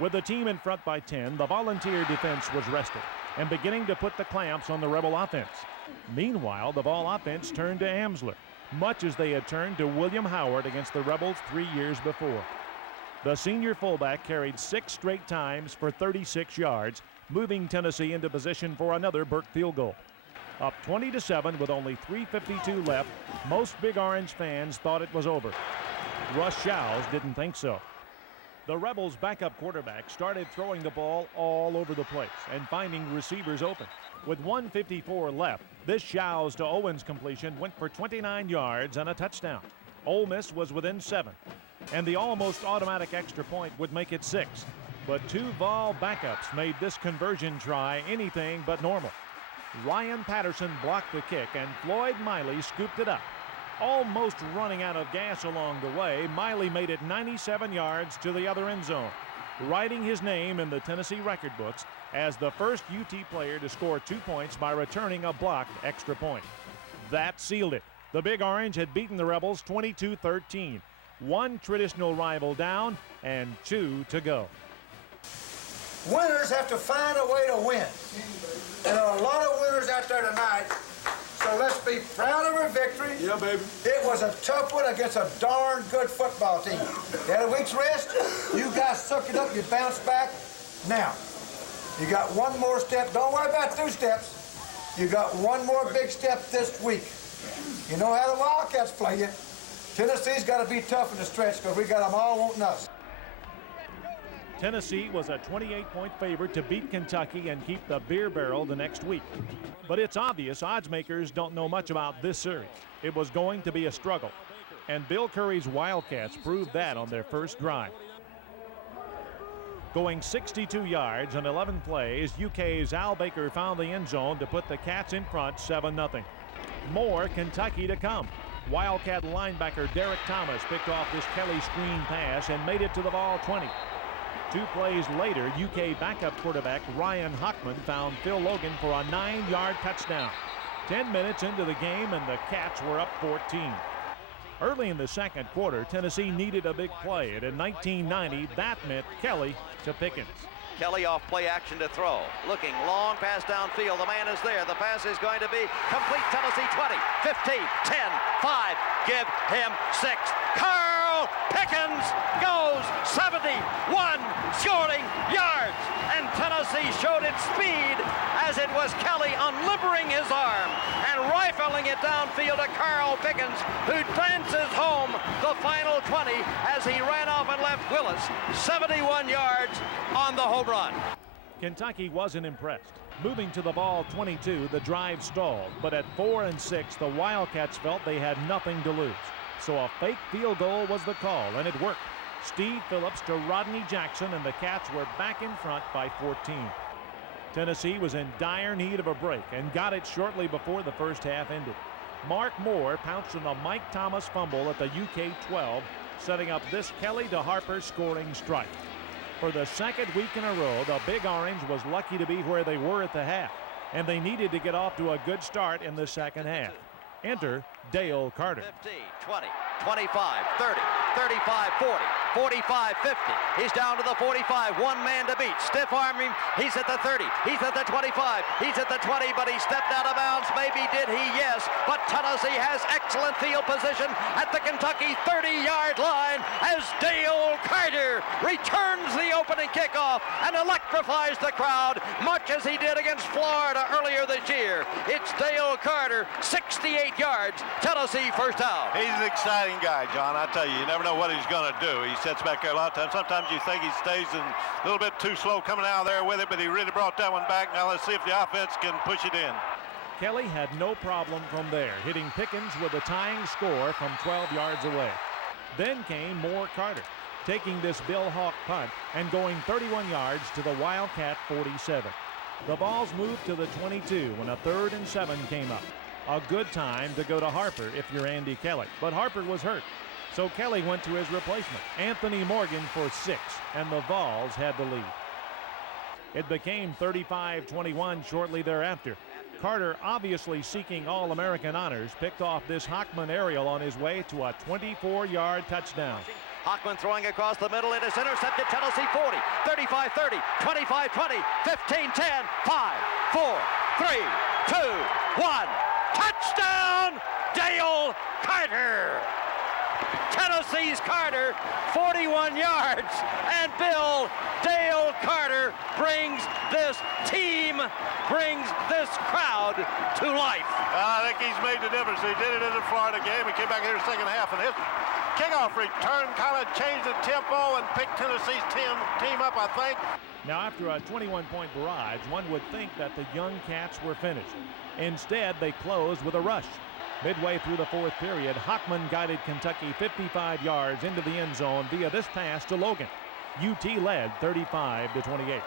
With the team in front by 10, the Volunteer defense was rested and beginning to put the clamps on the Rebel offense. Meanwhile, the Vol offense turned to Amsler, much as they had turned to William Howard against the Rebels 3 years before. The senior fullback carried 6 straight times for 36 yards, moving Tennessee into position for another Burke field goal. Up 20-7 with only 3:52 left, most Big Orange fans thought it was over. Russ Shows didn't think so. The Rebels' backup quarterback started throwing the ball all over the place and finding receivers open. With 1:54 left, this Shows to Owens completion went for 29 yards and a touchdown. Ole Miss was within 7, and the almost automatic extra point would make it 6. But 2 Vol backups made this conversion try anything but normal. Ryan Patterson blocked the kick, and Floyd Miley scooped it up. Almost running out of gas along the way, Miley made it 97 yards to the other end zone, writing his name in the Tennessee record books as the first UT player to score 2 points by returning a blocked extra point. That sealed it. The Big Orange had beaten the Rebels 22-13. 1 traditional rival down and 2 to go. Winners have to find a way to win. And there are a lot of winners out there tonight. So let's be proud of our victory. Yeah, baby. It was a tough one against a darn good football team. You had a week's rest. You guys suck it up. You bounce back. Now, you got 1 more step. Don't worry about 2 steps. You got 1 more big step this week. You know how the Wildcats play you. Tennessee's got to be tough in the stretch because we got them all wanting us. Tennessee was a 28-point favorite to beat Kentucky and keep the beer barrel the next week. But it's obvious odds makers don't know much about this series. It was going to be a struggle, and Bill Curry's Wildcats proved that on their first drive. Going 62 yards and 11 plays, UK's Al Baker found the end zone to put the Cats in front 7-0. More Kentucky to come. Wildcat linebacker Derek Thomas picked off this Kelly screen pass and made it to the Vol 20. 2 plays later, UK backup quarterback Ryan Hockman found Phil Logan for a 9-yard touchdown. 10 minutes into the game and the Cats were up 14. Early in the second quarter, Tennessee needed a big play, and in 1990, that meant Kelly to Pickens. Kelly off play action to throw. Looking long pass downfield. The man is there. The pass is going to be complete. Tennessee 20, 15, 10, 5. Give him 6. Carl Pickens goes 71 scoring yards. And Tennessee showed its speed as it was Kelly unlimbering his arm and rifling it downfield to Carl Pickens, who dances home the final 20 as he ran off and left Willis 71 yards on the home run. Kentucky wasn't impressed. Moving to the Vol 22, the drive stalled, but at 4 and 6, the Wildcats felt they had nothing to lose. So a fake field goal was the call, and it worked. Steve Phillips to Rodney Jackson, and the Cats were back in front by 14. Tennessee was in dire need of a break and got it shortly before the first half ended. Mark Moore pounced on a Mike Thomas fumble at the UK 12, setting up this Kelly to Harper scoring strike. For the second week in a row, the Big Orange was lucky to be where they were at the half, and they needed to get off to a good start in the second half. Enter Dale Carter. 15, 20, 25, 30, 35, 40. 45, 50. He's down to the 45. One man to beat. Stiff arm him. He's at the 30. He's at the 25. He's at the 20, but he stepped out of bounds. Maybe did he? Yes. But Tennessee has excellent field position at the Kentucky 30-yard line as Dale Carter returns the opening kickoff and electrifies the crowd, much as he did against Florida earlier this year. It's Dale Carter, 68 yards, Tennessee first down. He's an exciting guy, John. I tell you, you never know what he's going to do. He sits back there a lot of times. Sometimes you think he stays in a little bit too slow coming out there with it, but he really brought that one back. Now let's see if the offense can push it in. Kelly had no problem from there, hitting Pickens with a tying score from 12 yards away. Then came more Carter, taking this Bill Hawk punt and going 31 yards to the Wildcat 47. The Vols moved to the 22 when a 3rd and 7 came up. A good time to go to Harper if you're Andy Kelly, but Harper was hurt. So Kelly went to his replacement, Anthony Morgan, for 6, and the Vols had the lead. It became 35-21 shortly thereafter. Carter, obviously seeking All-American honors, picked off this Hockman aerial on his way to a 24-yard touchdown. Hockman throwing across the middle. It is intercepted. Tennessee 40, 35-30, 25-20, 15-10, 5, 4, 3, 2, 1. Touchdown, Dale Carter. Tennessee's Carter, 41 yards, and Dale Carter brings this team, brings this crowd to life. I think he's made the difference. He did it in the Florida game. He came back here in the second half, and his kickoff return kind of changed the tempo and picked Tennessee's team up, I think. Now, after a 21-point barrage, one would think that the young Cats were finished. Instead, they closed with a rush. Midway through the 4th period, Hockman guided Kentucky 55 yards into the end zone via this pass to Logan. UT led 35-28.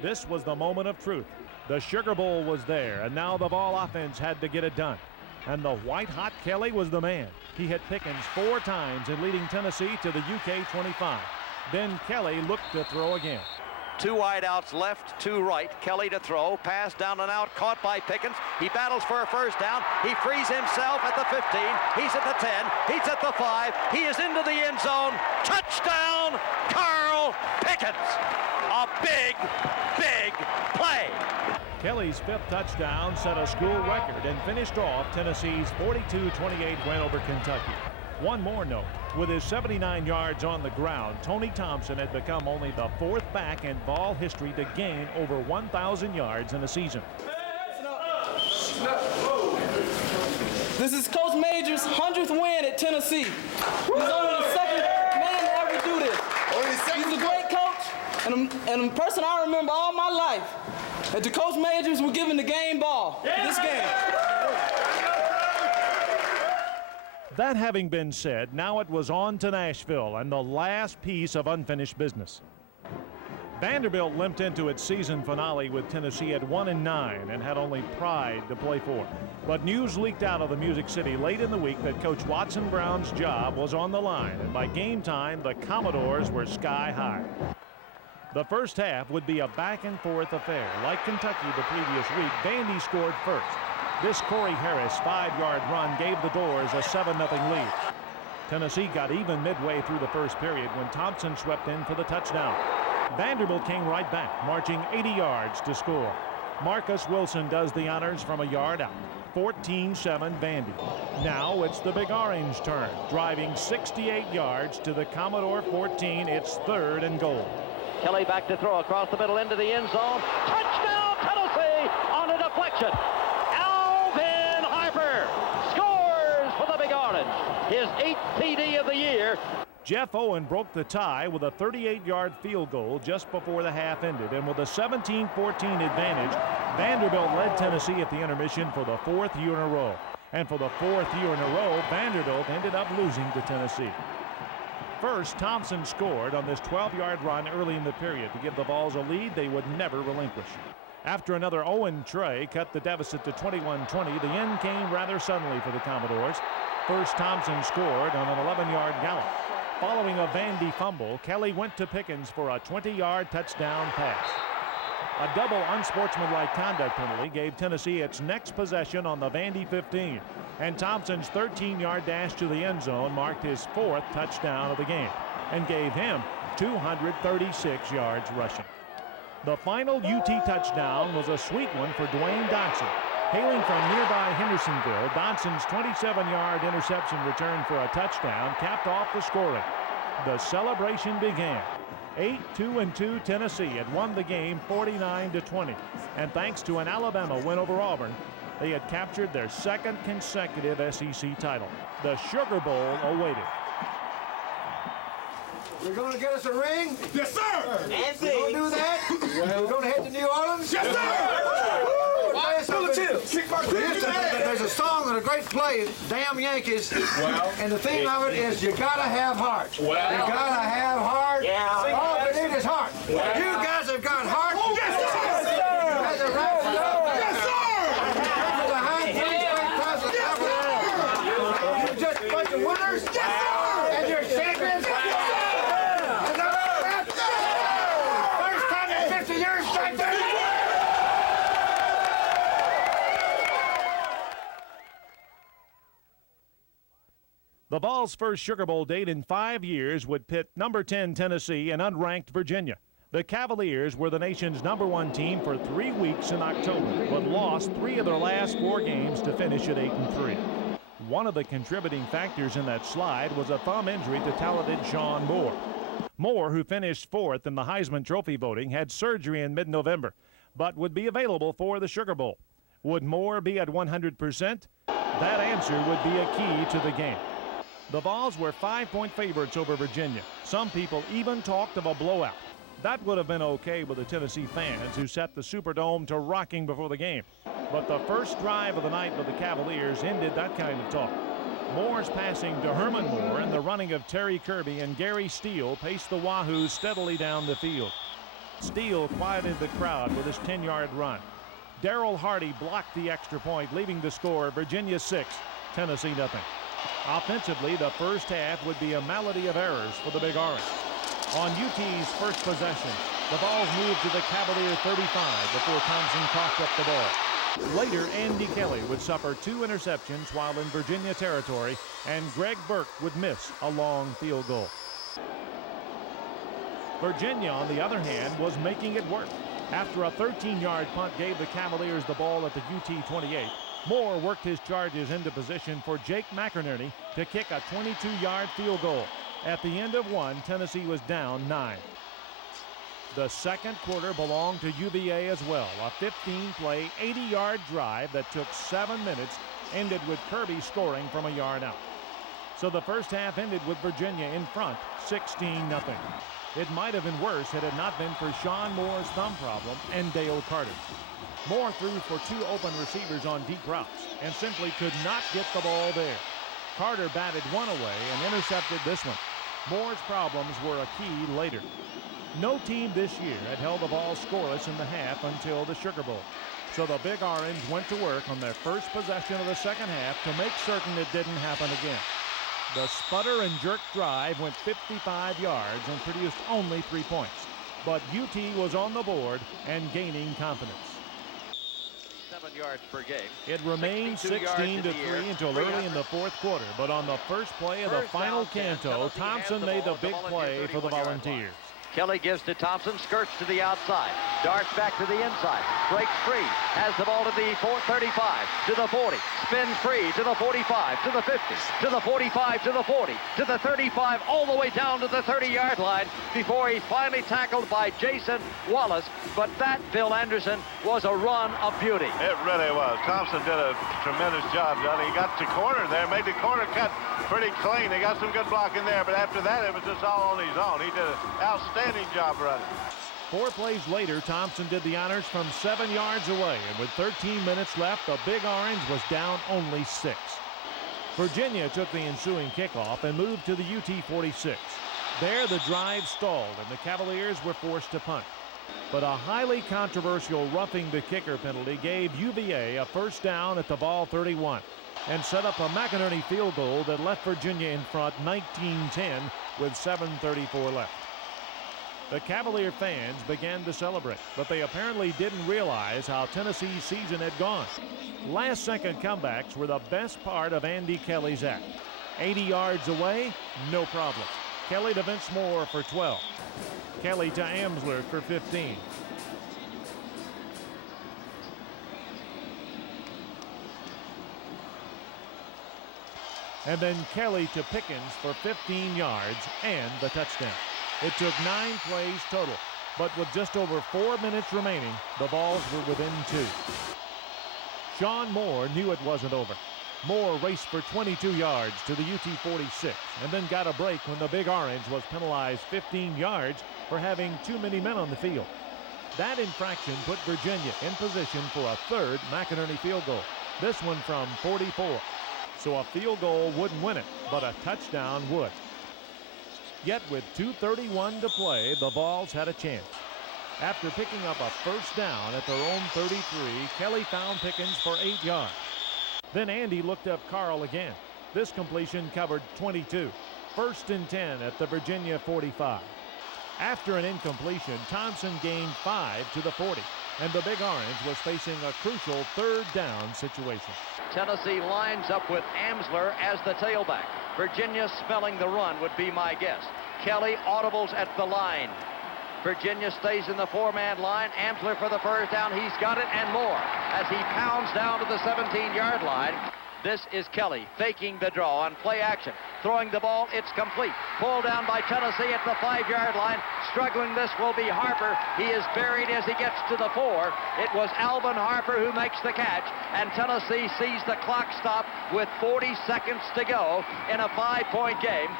This was the moment of truth. The Sugar Bowl was there, and now the Vol offense had to get it done. And the white-hot Kelly was the man. He hit Pickens 4 times in leading Tennessee to the UK 25. Then Kelly looked to throw again. 2 wideouts left, 2 right. Kelly to throw. Pass down and out. Caught by Pickens. He battles for a first down. He frees himself at the 15. He's at the 10. He's at the 5. He is into the end zone. Touchdown, Carl Pickens. A big, big play. Kelly's 5th touchdown set a school record and finished off Tennessee's 42-28 win over Kentucky. One more note. With his 79 yards on the ground, Tony Thompson had become only the 4th back in Vol history to gain over 1,000 yards in a season. This is Coach Major's 100th win at Tennessee. He's only the 2nd man to ever do this. He's a great coach and a person I remember all my life. That the Coach Majors were given the game ball for this game. That having been said, now it was on to Nashville and the last piece of unfinished business. Vanderbilt limped into its season finale with Tennessee at 1-9 and had only pride to play for. But news leaked out of the Music City late in the week that Coach Watson Brown's job was on the line, and by game time, the Commodores were sky high. The first half would be a back-and-forth affair. Like Kentucky the previous week, Vandy scored first. This Corey Harris 5-yard run gave the Doors a 7-0 lead. Tennessee got even midway through the first period when Thompson swept in for the touchdown. Vanderbilt came right back, marching 80 yards to score. Marcus Wilson does the honors from a yard out. 14-7 Vandy. Now it's the Big Orange turn, driving 68 yards to the Commodore 14. It's 3rd and goal. Kelly back to throw across the middle into the end zone. Touchdown, Tennessee on a deflection. Alvin Harper scores for the Big Orange. His 8th TD of the year. Jeff Owen broke the tie with a 38-yard field goal just before the half ended, and with a 17-14 advantage, Vanderbilt led Tennessee at the intermission for the 4th year in a row. And for the 4th year in a row, Vanderbilt ended up losing to Tennessee. First, Thompson scored on this 12-yard run early in the period to give the Vols a lead they would never relinquish. After another Owen tray cut the deficit to 21-20, the end came rather suddenly for the Commodores. First, Thompson scored on an 11-yard gallop. Following a Vandy fumble, Kelly went to Pickens for a 20-yard touchdown pass. A double unsportsmanlike conduct penalty gave Tennessee its next possession on the Vandy 15, and Thompson's 13-yard dash to the end zone marked his 4th touchdown of the game. and gave him 236 yards rushing. The final UT touchdown was a sweet one for Dwayne Dodson. Hailing from nearby Hendersonville, Dodson's 27-yard interception return for a touchdown capped off the scoring. The celebration began. 8-2 Tennessee had won the game 49-20, and thanks to an Alabama win over Auburn, they had captured their second consecutive SEC title. The Sugar Bowl awaited. You're going to get us a ring? Yes, sir. You're going to do that? We're going to head to New Orleans? Yes, sir. There's a song and a great play, Damn Yankees, and the theme of it is you gotta have heart. You gotta have heart. All you need is heart. You guys have got heart. Yes, sir. You guys are right to go. Yes, sir. You're just a bunch of winners. Yes, sir. And you're champions. And that's first time in 50 years back there. The Vols' first Sugar Bowl date in 5 years would pit number 10 Tennessee and unranked Virginia. The Cavaliers were the nation's #1 team for 3 weeks in October, but lost 3 of their last 4 games to finish at 8-3. One of the contributing factors in that slide was a thumb injury to talented Sean Moore. Moore, who finished 4th in the Heisman Trophy voting, had surgery in mid-November, but would be available for the Sugar Bowl. Would Moore be at 100%? That answer would be a key to the game. The Vols were 5-point favorites over Virginia. Some people even talked of a blowout. That would have been okay with the Tennessee fans who set the Superdome to rocking before the game. But the first drive of the night for the Cavaliers ended that kind of talk. Moore's passing to Herman Moore and the running of Terry Kirby and Gary Steele paced the Wahoos steadily down the field. Steele quieted the crowd with his 10-yard run. Darrell Hardy blocked the extra point, leaving the score Virginia 6, Tennessee nothing. Offensively, the first half would be a malady of errors for the Big Orange. On UT's first possession, the Vols moved to the Cavalier 35 before Thompson coughed up the ball. Later, Andy Kelly would suffer 2 interceptions while in Virginia territory, and Greg Burke would miss a long field goal. Virginia, on the other hand, was making it work. After a 13-yard punt gave the Cavaliers the ball at the UT 28, Moore worked his charges into position for Jake McInerney to kick a 22-yard field goal. At the end of one, Tennessee was down 9. The second quarter belonged to UVA as well. A 15-play, 80-yard drive that took 7 minutes ended with Kirby scoring from a yard out. So the first half ended with Virginia in front, 16-0. It might have been worse had it not been for Sean Moore's thumb problem and Dale Carter. Moore threw for 2 open receivers on deep routes and simply could not get the ball there. Carter batted one away and intercepted this one. Moore's problems were a key later. No team this year had held the ball scoreless in the half until the Sugar Bowl. So the Big Orange went to work on their first possession of the second half to make certain it didn't happen again. The sputter and jerk drive went 55 yards and produced only 3 points. But UT was on the board and gaining confidence. 7 yards per game. It remained 16-3 until early in the fourth quarter, but on the first play of the final canto, Thompson made the big play for the Volunteers. Kelly gives to Thompson, skirts to the outside, darts back to the inside, breaks free, has the ball to the 35, to the 40, spins free to the 45, to the 50, to the 45, to the 40, to the 35, all the way down to the 30-yard line before he's finally tackled by Jason Wallace. But that, Phil Anderson, was a run of beauty. It really was. Thompson did a tremendous job, Johnny. He got the corner there, made the corner cut pretty clean. They got some good blocking there, but after that, it was just all on his own. He did an outstanding job running. 4 plays later, Thompson did the honors from 7 yards away, and with 13 minutes left, the Big Orange was down only 6. Virginia took the ensuing kickoff and moved to the UT 46. There, the drive stalled, and the Cavaliers were forced to punt. But a highly controversial roughing the kicker penalty gave UVA a first down at the Vol 31 and set up a McInerney field goal that left Virginia in front 19-10 with 7:34 left. The Cavalier fans began to celebrate, but they apparently didn't realize how Tennessee's season had gone. Last-second comebacks were the best part of Andy Kelly's act. 80 yards away, no problem. Kelly to Vince Moore for 12. Kelly to Amsler for 15. And then Kelly to Pickens for 15 yards and the touchdown. It took 9 plays total, but with just over 4 minutes remaining, the Vols were within 2. Sean Moore knew it wasn't over. Moore raced for 22 yards to the UT 46 and then got a break when the Big Orange was penalized 15 yards for having too many men on the field. That infraction put Virginia in position for a third McInerney field goal, this one from 44. So a field goal wouldn't win it, but a touchdown would. Yet with 2:31 to play, the Vols had a chance. After picking up a first down at their own 33, Kelly found Pickens for 8 yards. Then Andy looked up Carl again. This completion covered 22. 1st and 10 at the Virginia 45. After an incompletion, Thompson gained 5 to the 40, and the Big Orange was facing a crucial 3rd down situation. Tennessee lines up with Amsler as the tailback. Virginia spelling the run would be my guess. Kelly audibles at the line. Virginia stays in the 4-man line. Amsler for the first down. He's got it and more as he pounds down to the 17-yard line. This is Kelly faking the draw on play action. Throwing the ball, it's complete. Pulled down by Tennessee at the 5-yard line. Struggling, this will be Harper. He is buried as he gets to the 4. It was Alvin Harper who makes the catch, and Tennessee sees the clock stop with 40 seconds to go in a 5-point game.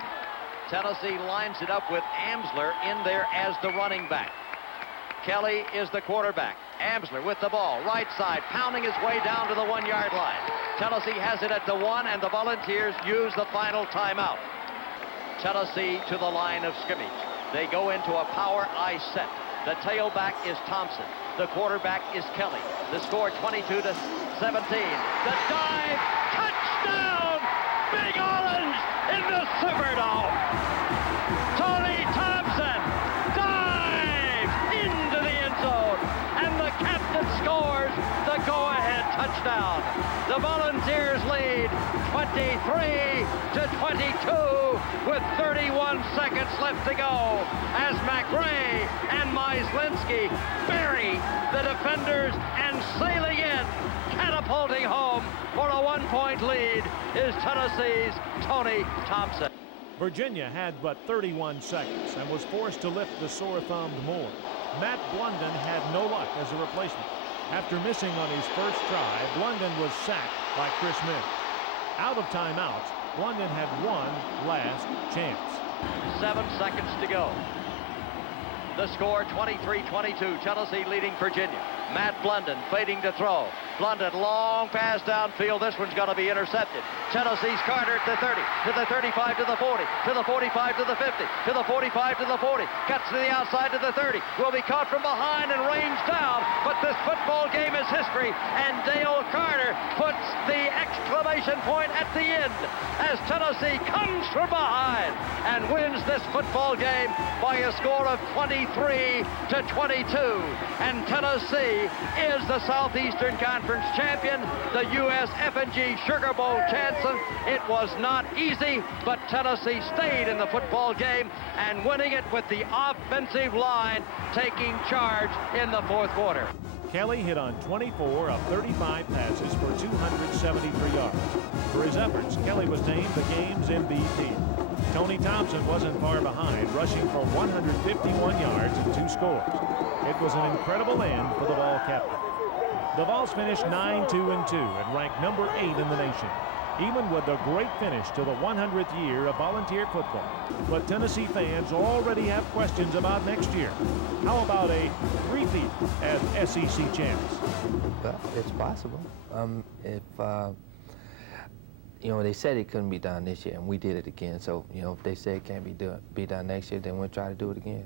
Tennessee lines it up with Amsler in there as the running back. Kelly is the quarterback. Amsler with the ball, right side, pounding his way down to the 1-yard line. Tennessee has it at the 1, and the Volunteers use the final timeout. Tennessee to the line of scrimmage. They go into a power I set. The tailback is Thompson. The quarterback is Kelly. The score 22-17. The dive, touchdown! Big Orange in the Superdome. Tony Thompson dives into the end zone, and the captain scores the go-ahead touchdown. The Volunteers lead 23-22 with 31 seconds left to go as McRae and Myslinski bury the defenders, and sailing in, catapulting home for a 1-point lead is Tennessee's Tony Thompson. Virginia had but 31 seconds and was forced to lift the sore-thumbed Moore. Matt Blunden had no luck as a replacement. After missing on his first try, Blunden was sacked by Chris Mims. Out of timeouts, Blunden had one last chance. 7 seconds to go. The score 23-22, Tennessee leading Virginia. Matt Blunden fading to throw. Blunden, long pass downfield. This one's going to be intercepted. Tennessee's Carter at the 30, to the 35, to the 40, to the 45, to the 50, to the 45, to the 40. Cuts to the outside to the 30. Will be caught from behind and ranged down. But this football game is history. And Dale Carter puts the exclamation point at the end as Tennessee comes from behind and wins this football game by a score of 23-22. And Tennessee is the Southeastern Conference champion, the U.S. F&G Sugar Bowl champion. It was not easy, but Tennessee stayed in the football game and winning it with the offensive line taking charge in the 4th quarter. Kelly hit on 24 of 35 passes for 273 yards. For his efforts, Kelly was named the game's MVP. Tony Thompson wasn't far behind, rushing for 151 yards and 2 scores. It was an incredible end for the Vol captain. The Vols finished 9-2-2 and ranked number 8 in the nation, even with a great finish to the 100th year of Volunteer football. But Tennessee fans already have questions about next year. How about a repeat as SEC champs? Well, it's possible. They said it couldn't be done this year, and we did it again. So, if they say it can't be done next year, then we'll try to do it again.